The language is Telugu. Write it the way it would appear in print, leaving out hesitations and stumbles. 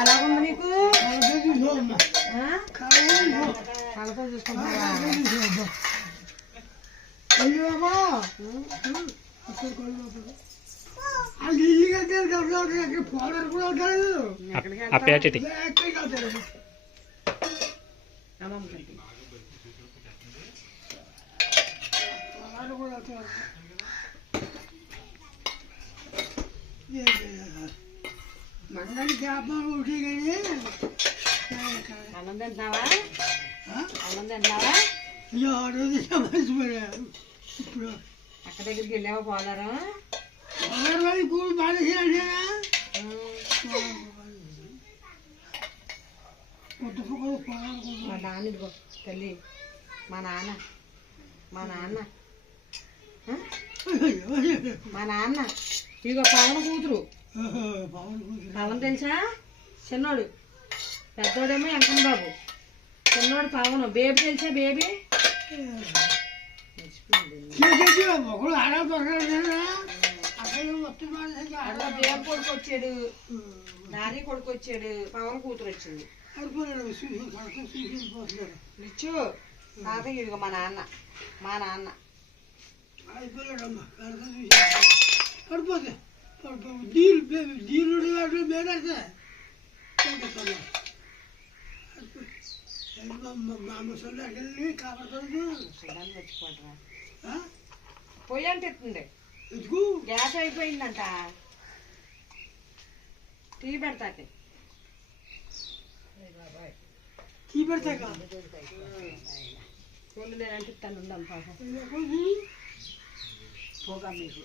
ఎలా ఉంది నీకు? కలప చూసుకుంటావా? మందని చేపలు ఒకటి కానీ అన్నం తింటున్నావా? అన్నం తింటున్నావా? ఇప్పుడు అక్క దగ్గరికి వెళ్ళావా? పోలారం కూలి బాగా మా నాన్న ఇదిగో తల్లి, మా నాన్న ఇదిగో పవన్ కూతురు. పవన్ తెలుసా? చిన్నోడు, పెద్దోడేమో వెంకన్న బాబు, చిన్నోడు పవన్. బేబీ తెలుసా? బేబీ బేబు కొడుకు వచ్చాడు, నాని కొడుకు వచ్చాడు, పవన్ కూతురు వచ్చింది. నిచ్చు తాతయ్య ఇదిగో మా నాన్న పడిపోతే పొయ్యి అంటే ఎత్తుంది, గ్యాస్ అయిపోయిందంట. టీ పెడతాకి పొల్లు నేను అంటే ఇస్తాను ఉందాం పాపం. పోగా మీకు